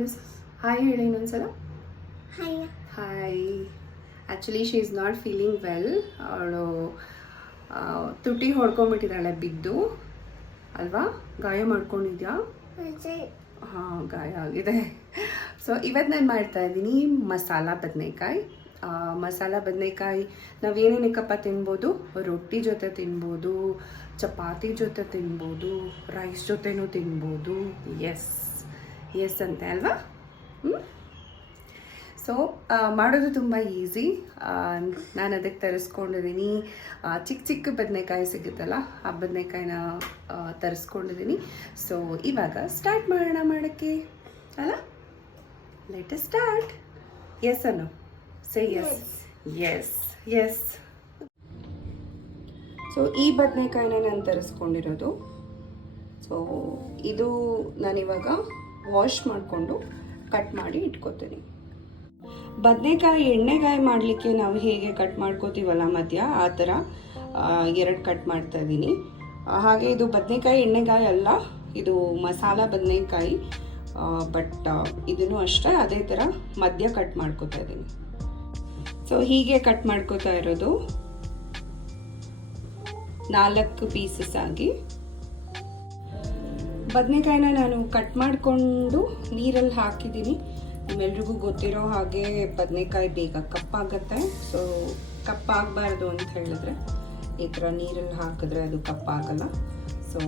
ಹೇಳಿ ಹಾಯ್ ಹೇಳಿ ಇನ್ನೊಂದ್ಸಲ hi actually she is not feeling well ಅವಳು ತುಟಿ ಹೊಡ್ಕೊಂಡ್ಬಿಟ್ಟಿದ್ದಾಳೆ ಬಿದ್ದು. ಅಲ್ವಾ? ಗಾಯ ಮಾಡ್ಕೊಂಡಿದ್ಯಾ? ಹಾಂ ಗಾಯ ಆಗಿದೆ. ಸೊ ಇವತ್ತು ನಾನು ಮಾಡ್ತಾ ಇದ್ದೀನಿ ಮಸಾಲ ಬದನೆಕಾಯಿ. ಮಸಾಲ ಬದನೆಕಾಯಿ ನಾವೇನೇನಕ್ಕಪ್ಪ ತಿನ್ಬೋದು? ರೊಟ್ಟಿ ಜೊತೆ ತಿನ್ಬೋದು ಚಪಾತಿ ಜೊತೆ ತಿನ್ಬೋದು ರೈಸ್ ಜೊತೆನೂ ತಿನ್ಬೋದು. ಎಸ್ ಎಸ್ ಅಂತೆ ಅಲ್ವಾ ಹ್ಞೂ ಸೊ ಮಾಡೋದು ತುಂಬ ಈಸಿ ನಾನು ಅದಕ್ಕೆ ತರಿಸ್ಕೊಂಡಿದ್ದೀನಿ ಚಿಕ್ಕ ಚಿಕ್ಕ ಬದನೆಕಾಯಿ ಸಿಗುತ್ತಲ್ಲ ಆ ಬದನೆಕಾಯಿನ ತರಿಸ್ಕೊಂಡಿದ್ದೀನಿ ಸೊ ಇವಾಗ ಸ್ಟಾರ್ಟ್ ಮಾಡೋಣ ಮಾಡೋಕ್ಕೆ. ಅಲ್ಲ? ಲೆಟ್ ಸ್ಟಾರ್ಟ್ ಎಸ್ ಅನ್ನು? Say S S S so ಈ ಬದನೆಕಾಯಿನ ನಾನು ತರಿಸ್ಕೊಂಡಿರೋದು. ಸೊ ಇದು ನಾನಿವಾಗ ವಾಶ್ ಮಾಡಿಕೊಂಡು ಕಟ್ ಮಾಡಿ ಇಟ್ಕೋತೀನಿ. ಬದನೆಕಾಯಿ, ಎಣ್ಣೆಗಾಯಿ ಮಾಡಲಿಕ್ಕೆ ನಾವು ಹೇಗೆ ಕಟ್ ಮಾಡ್ಕೋತೀವಲ್ಲ ಮಧ್ಯ, ಆ ಥರ ಎರಡು ಕಟ್ ಮಾಡ್ತಾ ಇದ್ದೀನಿ. ಹಾಗೆ ಇದು ಬದನೆಕಾಯಿ, ಎಣ್ಣೆಗಾಯಿ ಅಲ್ಲ, ಇದು ಮಸಾಲ ಬದನೆಕಾಯಿ ಬಟ್ ಇದನ್ನು ಅಷ್ಟೇ, ಅದೇ ಥರ ಮಧ್ಯ ಕಟ್ ಮಾಡ್ಕೋತಾ ಇದ್ದೀನಿ. ಸೊ ಹೀಗೆ ಕಟ್ ಮಾಡ್ಕೋತಾ ಇರೋದು ನಾಲ್ಕು ಪೀಸಸ್ ಆಗಿ. ಬದನೆಕಾಯಿನ ನಾನು ಕಟ್ ಮಾಡಿಕೊಂಡು ನೀರಲ್ಲಿ ಹಾಕಿದ್ದೀನಿ. ನಿಮ್ಮೆಲ್ರಿಗೂ ಗೊತ್ತಿರೋ ಹಾಗೆ ಬದನೆಕಾಯಿ ಬೇಗ ಕಪ್ಪಾಗತ್ತೆ. ಸೊ ಕಪ್ಪಾಗಬಾರ್ದು ಅಂತ ಹೇಳಿದ್ರೆ ಈ ಥರ ನೀರಲ್ಲಿ ಹಾಕಿದ್ರೆ ಅದು ಕಪ್ಪಾಗಲ್ಲ. ಸೊ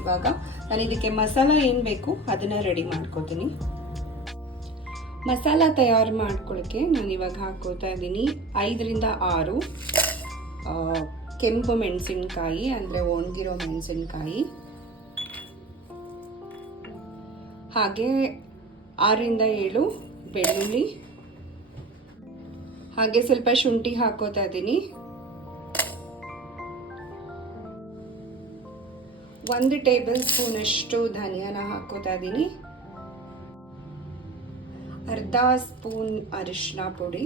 ಇವಾಗ ನಾನು ಇದಕ್ಕೆ ಮಸಾಲ ಏನು ಬೇಕು ಅದನ್ನು ರೆಡಿ ಮಾಡ್ಕೋತೀನಿ. ಮಸಾಲ ತಯಾರು ಮಾಡ್ಕೊಳ್ಳೋಕ್ಕೆ ನಾನು ಇವಾಗ ಹಾಕೋತಾ ಇದ್ದೀನಿ ಐದರಿಂದ ಆರು ಕೆಂಪು ಮೆಣಸಿನ್ಕಾಯಿ, ಅಂದರೆ ಒಣಗಿರೋ ಮೆಣಸಿನ್ಕಾಯಿ. ಹಾಗೆ ಆರಿಂದ ಏಳು ಬೆಳ್ಳುಳ್ಳಿ. ಹಾಗೆ ಸ್ವಲ್ಪ ಶುಂಠಿ ಹಾಕೋತಾ ಇದ್ದೀನಿ. ಒಂದು ಟೇಬಲ್ ಸ್ಪೂನ್ ಅಷ್ಟು ಧನಿಯಾನ ಹಾಕೋತಾ ಇದ್ದೀನಿ. ಅರ್ಧ ಸ್ಪೂನ್ ಅರಿಶಿನ ಪುಡಿ.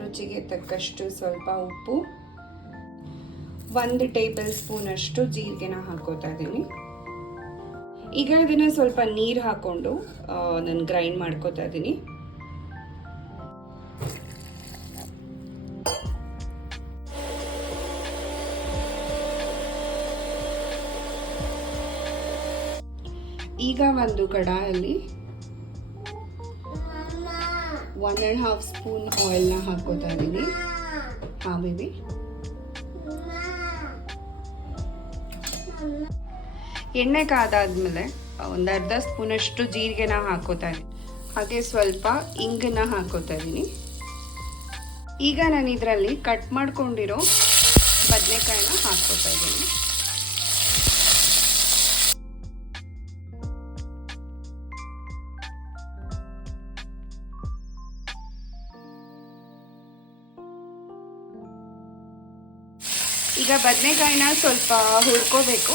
ರುಚಿಗೆ ತಕ್ಕಷ್ಟು ಸ್ವಲ್ಪ ಉಪ್ಪು. ಒಂದು ಟೇಬಲ್ ಸ್ಪೂನ್ ಅಷ್ಟು ಜೀರಿಗೆನ ಹಾಕೋತಾ ಇದ್ದೀನಿ. ಈಗ ಇದನ್ನ ಸ್ವಲ್ಪ ನೀರು ಹಾಕೊಂಡು ನಾನು ಗ್ರೈಂಡ್ ಮಾಡ್ಕೋತಾ ಇದ್ದೀನಿ. ಈಗ ಒಂದು ಕಡಾಯಲ್ಲಿ ಒನ್ ಆ್ಯಂಡ್ ಹಾಫ್ ಸ್ಪೂನ್ ಆಯಿಲ್ನ ಹಾಕೋತಾ ಇದ್ದೀನಿ. ಹಾಂ ಬೇಬಿ. ಎಣ್ಣೆ ಕಾದಾದ್ಮೇಲೆ ಒಂದು ಅರ್ಧ ಸ್ಪೂನಷ್ಟು ಜೀರಿಗೆನ ಹಾಕೋತಾ ಹಾಗೆ ಸ್ವಲ್ಪ ಇಂಗನ್ನ ಹಾಕೋತಾ ಇದ್ದೀನಿ. ಈಗ ನಾನು ಇದರಲ್ಲಿ ಕಟ್ ಮಾಡ್ಕೊಂಡಿರೋ ಬದನೆಕಾಯಿನ ಹಾಕೋತಾ ಇದ್ದೀನಿ. ಈಗ ಬದನೆಕಾಯಿನ ಸ್ವಲ್ಪ ಹುರ್ಕೋಬೇಕು.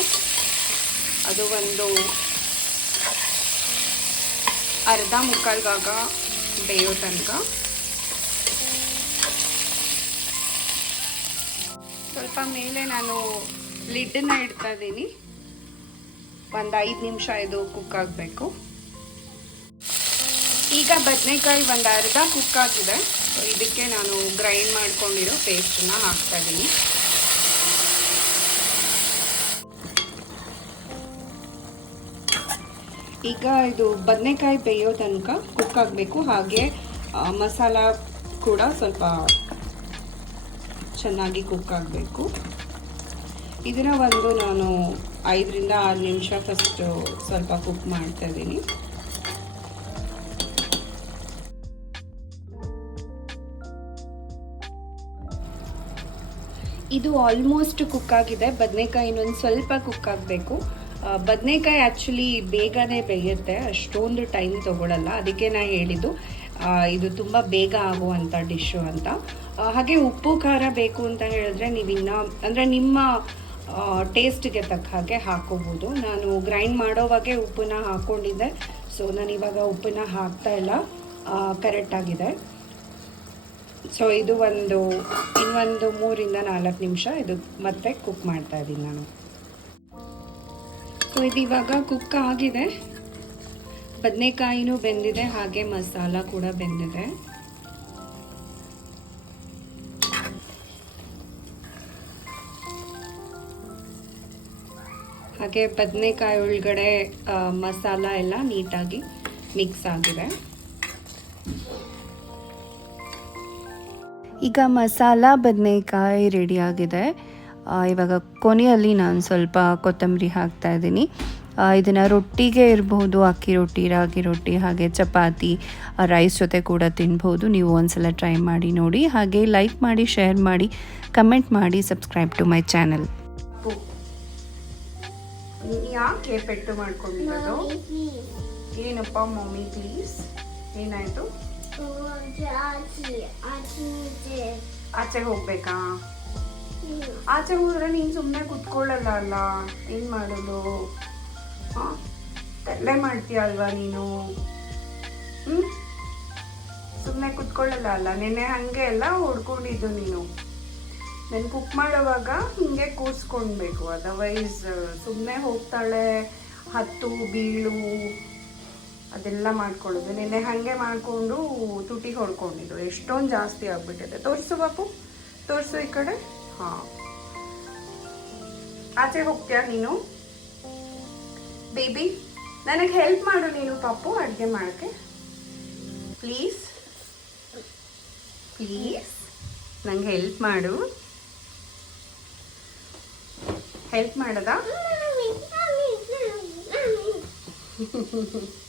ಅದು ಒಂದು ಅರ್ಧ ಮುಕ್ಕಾಲು ಭಾಗ ಬೇಯೋ ತನಕ. ಸ್ವಲ್ಪ ಮೇಲೆ ನಾನು ಲಿಡ್ಡನ್ನ ಇಡ್ತಾ ಇದ್ದೀನಿ. ಒಂದು ಐದು ನಿಮಿಷ ಇದು ಕುಕ್ ಆಗಬೇಕು. ಈಗ ಬದನೆಕಾಯಿ ಒಂದು ಅರ್ಧ ಕುಕ್ ಆಗಿದೆ. ಸೊ ಇದಕ್ಕೆ ನಾನು ಗ್ರೈಂಡ್ ಮಾಡ್ಕೊಂಡಿರೋ ಪೇಸ್ಟನ್ನ ಹಾಕ್ತಾ ಇದ್ದೀನಿ. ಈಗ ಇದು ಬದನೆಕಾಯಿ ಬೇಯೋ ತನಕ ಕುಕ್ ಆಗಬೇಕು. ಹಾಗೆ ಮಸಾಲ ಕೂಡ ಸ್ವಲ್ಪ ಚೆನ್ನಾಗಿ ಕುಕ್ ಆಗಬೇಕು. ಇದನ್ನು ಒಂದು ನಾನು ಐದರಿಂದ ಆರು ನಿಮಿಷ ಫಸ್ಟು ಸ್ವಲ್ಪ ಕುಕ್ ಮಾಡ್ತಾ ಇದ್ದೀನಿ. ಇದು ಆಲ್ಮೋಸ್ಟ್ ಕುಕ್ ಆಗಿದೆ. ಬದನೆಕಾಯಿ ಇನ್ನೊಂದು ಸ್ವಲ್ಪ ಕುಕ್ ಆಗಬೇಕು. ಬದನೆಕಾಯಿ ಆ್ಯಕ್ಚುಲಿ ಬೇಗನೆ ಬೇಯುತ್ತೆ. ಅಷ್ಟೊಂದು ಟೈಮ್ ತೊಗೊಳಲ್ಲ. ಅದಕ್ಕೆ ನಾ ಹೇಳಿದ್ದು ಇದು ತುಂಬ ಬೇಗ ಆಗುವಂಥ ಡಿಶ್ಶು ಅಂತ. ಹಾಗೆ ಉಪ್ಪು, ಖಾರ ಬೇಕು ಅಂತ ಹೇಳಿದ್ರೆ ನೀವಿನ್ನ ಅಂದರೆ ನಿಮ್ಮ ಟೇಸ್ಟ್ಗೆ ತಕ್ಕ ಹಾಗೆ ಹಾಕೋಬೋದು. ನಾನು ಗ್ರೈಂಡ್ ಮಾಡೋವಾಗೆ ಉಪ್ಪನ್ನ ಹಾಕ್ಕೊಂಡಿದ್ದೆ ಸೊ ನಾನು ಇವಾಗ ಉಪ್ಪನ್ನ ಹಾಕ್ತಾ ಇಲ್ಲ. ಕರೆಕ್ಟಾಗಿದೆ ಸೊ ಇದು ಒಂದು, ಇನ್ನೊಂದು ಮೂರಿಂದ ನಾಲ್ಕು ನಿಮಿಷ ಇದು ಮತ್ತೆ ಕುಕ್ ಮಾಡ್ತಾ ಇದ್ದೀನಿ ನಾನು. ಸೊ ಇದು ಇವಾಗ ಕುಕ್ ಆಗಿದೆ. ಬದನೆಕಾಯಿನೂ ಬೆಂದಿದೆ, ಹಾಗೆ ಮಸಾಲ ಕೂಡ ಬೆಂದಿದೆ. ಹಾಗೆ ಬದನೆಕಾಯಿ ಒಳಗಡೆ ಮಸಾಲ ಎಲ್ಲ ನೀಟಾಗಿ ಮಿಕ್ಸ್ ಆಗಿದೆ. ಈಗ ಮಸಾಲ, ಬದನೆಕಾಯಿ ರೆಡಿಯಾಗಿದೆ ಇವಾಗ ಕೊನೆಯಲ್ಲಿ ನಾನು ಸ್ವಲ್ಪ ಕೊತ್ತಂಬರಿ ಹಾಕ್ತಾ ಇದ್ದೀನಿ. ಇದನ್ನು ರೊಟ್ಟಿಗೆ ಇರಬಹುದು ಅಕ್ಕಿ ರೊಟ್ಟಿ ರಾಗಿ ರೊಟ್ಟಿ ಹಾಗೆ ಚಪಾತಿ ರೈಸ್ ಜೊತೆ ಕೂಡ ತಿನ್ಬೋದು. ನೀವು ಒಂದ್ಸಲ ಟ್ರೈ ಮಾಡಿ ನೋಡಿ. ಹಾಗೆ ಲೈಕ್ ಮಾಡಿ ಶೇರ್ ಮಾಡಿ ಕಮೆಂಟ್ ಮಾಡಿ ಸಬ್ಸ್ಕ್ರೈಬ್ ಟು ಮೈ ಚಾನಲ್. ಯಾಕೆ ಪೆಟ್ಟು ಮಾಡ್ಕೊಂಡಿರೋದು? ಏನಪ್ಪ ಮಮ್ಮಿ ಪ್ಲೀಸ್ ಏನಾಯ್ತು? ಆಚೆ ಹೋಗ್ಬೇಕಾ? ಆಚೆ ಹೋದ್ರೆ ನೀನು ಸುಮ್ಮನೆ ಕುತ್ಕೊಳ್ಳಲ್ಲ ಅಲ್ಲ? ಏನು ಮಾಡೋದು? ಹಾಂ? ತಲೆ ಮಾಡ್ತೀಯ ಅಲ್ವಾ ನೀನು? ಹ್ಞೂ ಸುಮ್ಮನೆ ಕುತ್ಕೊಳ್ಳಲ್ಲ ಅಲ್ಲ? ನೆನ್ನೆ ಹಾಗೆ ಎಲ್ಲ ಹೊಡ್ಕೊಂಡಿದ್ದು ನೀನು. ನಾನು ಕುಕ್ ಮಾಡೋವಾಗ ಹಿಂಗೆ ಕೂರಿಸ್ಕೊಳ್ಬೇಕು ಅದರ್ವೈಸ್ ಸುಮ್ಮನೆ ಹೋಗ್ತಾಳೆ. ಹತ್ತು, ಬೀಳು, ಅದೆಲ್ಲ ಮಾಡ್ಕೊಳ್ಳೋದು. ನೆನ್ನೆ ಹಾಗೆ ಮಾಡಿಕೊಂಡು ತುಟಿ ಹೊಡ್ಕೊಂಡಿದ್ದು. ಎಷ್ಟೊಂದು ಜಾಸ್ತಿ ಆಗ್ಬಿಟ್ಟಿದೆ. ತೋರಿಸು ಬಾಪು. ತೋರಿಸು ಈ ಕಡೆ. ಹಾಂ. ಆಚೆ ಹೋಗ್ತೀಯಾ ನೀನು? ಬೇಬಿ ನನಗೆ ಹೆಲ್ಪ್ ಮಾಡು ನೀನು ಪಾಪು ಅಡುಗೆ ಮಾಡೋಕ್ಕೆ. ಪ್ಲೀಸ್ ಪ್ಲೀಸ್ ನಂಗೆ ಹೆಲ್ಪ್ ಮಾಡು. ಹೆಲ್ಪ್ ಮಾಡದಾ?